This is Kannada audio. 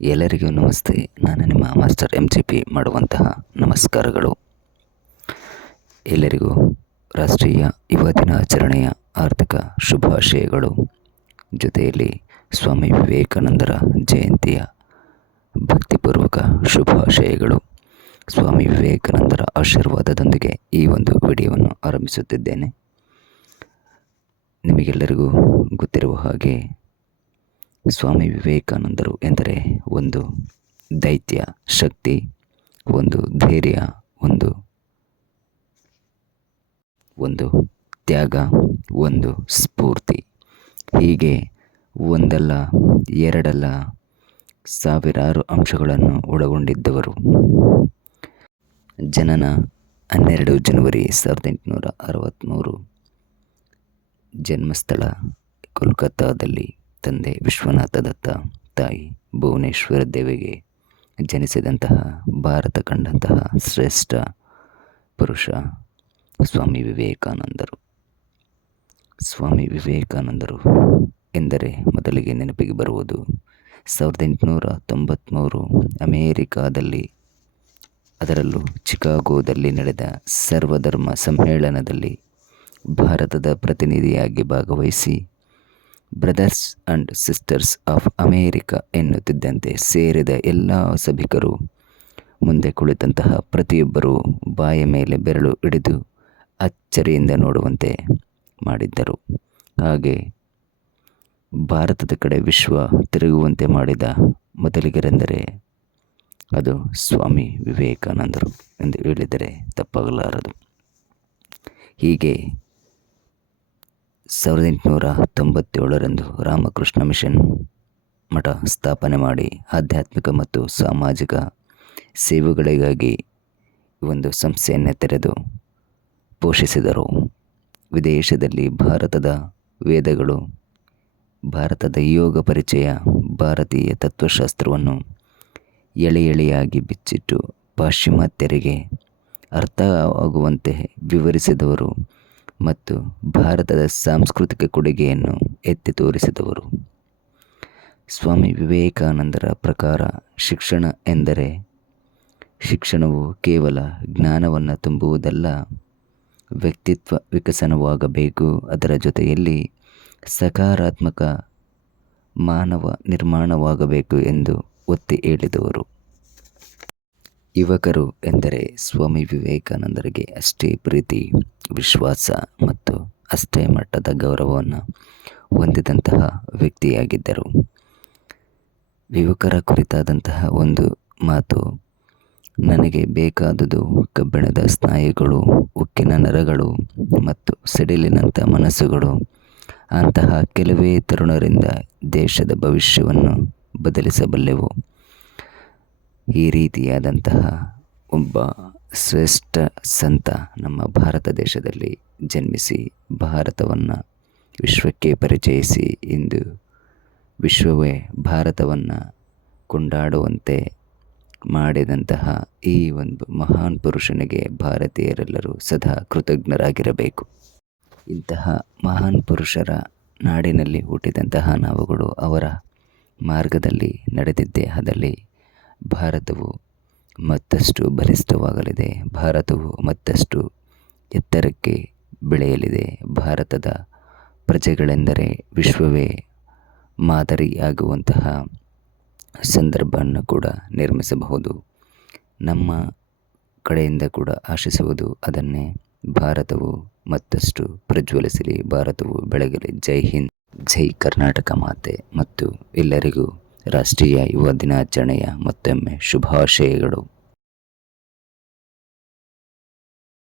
ಎಲ್ಲರಿಗೂ ನಮಸ್ತೆ. ನಾನು ನಿಮ್ಮ ಮಾಸ್ಟರ್ MGP ಮಾಡುವಂತಹ ನಮಸ್ಕಾರಗಳು. ಎಲ್ಲರಿಗೂ ರಾಷ್ಟ್ರೀಯ ಯುವ ದಿನಾಚರಣೆಯ ಆರ್ಥಿಕ ಶುಭಾಶಯಗಳು. ಜೊತೆಯಲ್ಲಿ ಸ್ವಾಮಿ ವಿವೇಕಾನಂದರ ಜಯಂತಿಯ ಭಕ್ತಿಪೂರ್ವಕ ಶುಭಾಶಯಗಳು. ಸ್ವಾಮಿ ವಿವೇಕಾನಂದರ ಆಶೀರ್ವಾದದೊಂದಿಗೆ ಈ ಒಂದು ವಿಡಿಯೋವನ್ನು ಆರಂಭಿಸುತ್ತಿದ್ದೇನೆ. ನಿಮಗೆಲ್ಲರಿಗೂ ಗೊತ್ತಿರುವ ಹಾಗೆ ಸ್ವಾಮಿ ವಿವೇಕಾನಂದರು ಎಂದರೆ ಒಂದು ದೈತ್ಯ ಶಕ್ತಿ, ಒಂದು ಧೈರ್ಯ, ಒಂದು ತ್ಯಾಗ, ಒಂದು ಸ್ಫೂರ್ತಿ. ಹೀಗೆ ಒಂದಲ್ಲ ಎರಡಲ್ಲ ಸಾವಿರಾರು ಅಂಶಗಳನ್ನು ಒಳಗೊಂಡಿದ್ದವರು. ಜನನ 12 ಜನವರಿ 1863. ಜನ್ಮಸ್ಥಳ ಕೋಲ್ಕತ್ತಾದಲ್ಲಿ. ತಂದೆ ವಿಶ್ವನಾಥ ದತ್ತ, ತಾಯಿ ಭುವನೇಶ್ವರ ದೇವಿಗೆ ಜನಿಸಿದಂತಹ ಭಾರತ ಕಂಡಂತಹ ಶ್ರೇಷ್ಠ ಪುರುಷ ಸ್ವಾಮಿ ವಿವೇಕಾನಂದರು. ಸ್ವಾಮಿ ವಿವೇಕಾನಂದರು ಎಂದರೆ ಮೊದಲಿಗೆ ನೆನಪಿಗೆ ಬರುವುದು 1893 ಅಮೇರಿಕಾದಲ್ಲಿ, ಅದರಲ್ಲೂ ಚಿಕಾಗೋದಲ್ಲಿ ನಡೆದ ಸರ್ವಧರ್ಮ ಸಮ್ಮೇಳನದಲ್ಲಿ ಭಾರತದ ಪ್ರತಿನಿಧಿಯಾಗಿ ಭಾಗವಹಿಸಿ brothers and sisters of America ಎನ್ನುತ್ತಿದ್ದಂತೆ ಸೇರಿದ ಎಲ್ಲ ಸಭಿಕರು ಮುಂದೆ ಕುಳಿತಂತಹ ಪ್ರತಿಯೊಬ್ಬರೂ ಬಾಯ ಮೇಲೆ ಬೆರಳು ಹಿಡಿದು ಅಚ್ಚರಿಯಿಂದ ನೋಡುವಂತೆ ಮಾಡಿದ್ದರು. ಹಾಗೆ ಭಾರತದ ಕಡೆ ವಿಶ್ವ ತಿರುಗುವಂತೆ ಮಾಡಿದ ಮೊದಲಿಗರೆಂದರೆ ಅದು ಸ್ವಾಮಿ ವಿವೇಕಾನಂದರು ಎಂದು ಹೇಳಿದರೆ ತಪ್ಪಾಗಲಾರದು. ಹೀಗೆ 1897 ರಾಮಕೃಷ್ಣ ಮಿಷನ್ ಮಠ ಸ್ಥಾಪನೆ ಮಾಡಿ ಆಧ್ಯಾತ್ಮಿಕ ಮತ್ತು ಸಾಮಾಜಿಕ ಸೇವೆಗಳಿಗಾಗಿ ಒಂದು ಸಂಸ್ಥೆಯನ್ನು ತೆರೆದು ಪೋಷಿಸಿದರು. ವಿದೇಶದಲ್ಲಿ ಭಾರತದ ವೇದಗಳು, ಭಾರತದ ಯೋಗ ಪರಿಚಯ, ಭಾರತೀಯ ತತ್ವಶಾಸ್ತ್ರವನ್ನು ಎಳೆಯಾಗಿ ಬಿಚ್ಚಿಟ್ಟು ಪಾಶ್ಚಿಮಾತ್ಯರಿಗೆ ಅರ್ಥವಾಗುವಂತೆ ವಿವರಿಸಿದವರು ಮತ್ತು ಭಾರತದ ಸಾಂಸ್ಕೃತಿಕ ಕೊಡುಗೆಯನ್ನು ಎತ್ತಿ ತೋರಿಸಿದವರು. ಸ್ವಾಮಿ ವಿವೇಕಾನಂದರ ಪ್ರಕಾರ ಶಿಕ್ಷಣವು ಕೇವಲ ಜ್ಞಾನವನ್ನು ತುಂಬುವುದಲ್ಲ, ವ್ಯಕ್ತಿತ್ವ ವಿಕಸನವಾಗಬೇಕು. ಅದರ ಜೊತೆಯಲ್ಲಿ ಸಕಾರಾತ್ಮಕ ಮಾನವ ನಿರ್ಮಾಣವಾಗಬೇಕು ಎಂದು ಒತ್ತಿ ಹೇಳಿದವರು. ಯುವಕರು ಎಂದರೆ ಸ್ವಾಮಿ ವಿವೇಕಾನಂದರಿಗೆ ಅಷ್ಟೇ ಪ್ರೀತಿ, ವಿಶ್ವಾಸ ಮತ್ತು ಅಷ್ಟೇ ಮಟ್ಟದ ಗೌರವವನ್ನು ಹೊಂದಿದಂತಹ ವ್ಯಕ್ತಿಯಾಗಿದ್ದರು. ಯುವಕರ ಕುರಿತಾದಂತಹ ಒಂದು ಮಾತು, ನನಗೆ ಬೇಕಾದುದು ಕಬ್ಬಿಣದ ಸ್ನಾಯುಗಳು, ಉಕ್ಕಿನ ನರಗಳು ಮತ್ತು ಸಿಡಿಲಿನಂಥ ಮನಸ್ಸುಗಳು. ಅಂತಹ ಕೆಲವೇ ತರುಣರಿಂದ ದೇಶದ ಭವಿಷ್ಯವನ್ನು ಬದಲಿಸಬಲ್ಲೆವು. ಈ ರೀತಿಯಾದಂತಹ ಒಬ್ಬ ಶ್ರೇಷ್ಠ ಸಂತ ನಮ್ಮ ಭಾರತ ದೇಶದಲ್ಲಿ ಜನ್ಮಿಸಿ ಭಾರತವನ್ನು ವಿಶ್ವಕ್ಕೆ ಪರಿಚಯಿಸಿ ಇಂದು ವಿಶ್ವವೇ ಭಾರತವನ್ನು ಕೊಂಡಾಡುವಂತೆ ಮಾಡಿದಂತಹ ಈ ಒಂದು ಮಹಾನ್ ಪುರುಷನಿಗೆ ಭಾರತೀಯರೆಲ್ಲರೂ ಸದಾ ಕೃತಜ್ಞರಾಗಿರಬೇಕು. ಇಂತಹ ಮಹಾನ್ ಪುರುಷರ ನಾಡಿನಲ್ಲಿ ಹುಟ್ಟಿದಂತಹ ನಾವುಗಳು ಅವರ ಮಾರ್ಗದಲ್ಲಿ ನಡೆದಿದ್ದೇ ಆದಲ್ಲಿ ಭಾರತವು ಮತ್ತಷ್ಟು ಬಲಿಷ್ಠವಾಗಲಿದೆ. ಭಾರತವು ಮತ್ತಷ್ಟು ಎತ್ತರಕ್ಕೆ ಬೆಳೆಯಲಿದೆ. ಭಾರತದ ಪ್ರಜೆಗಳೆಂದರೆ ವಿಶ್ವವೇ ಮಾದರಿಯಾಗುವಂತಹ ಸಂದರ್ಭವನ್ನು ಕೂಡ ನಿರ್ಮಿಸಬಹುದು. ನಮ್ಮ ಕಡೆಯಿಂದ ಕೂಡ ಆಶಿಸುವುದು ಅದನ್ನೇ. ಭಾರತವು ಮತ್ತಷ್ಟು ಪ್ರಜ್ವಲಿಸಲಿ, ಭಾರತವು ಬೆಳಗಲಿ. ಜೈ ಹಿಂದ್, ಜೈ ಕರ್ನಾಟಕ ಮಾತೆ. ಮತ್ತು ಎಲ್ಲರಿಗೂ ರಾಷ್ಟ್ರೀಯ ಯುವ ದಿನಾಚರಣೆಯ ಮತ್ತೊಮ್ಮೆ ಶುಭಾಶಯಗಳು.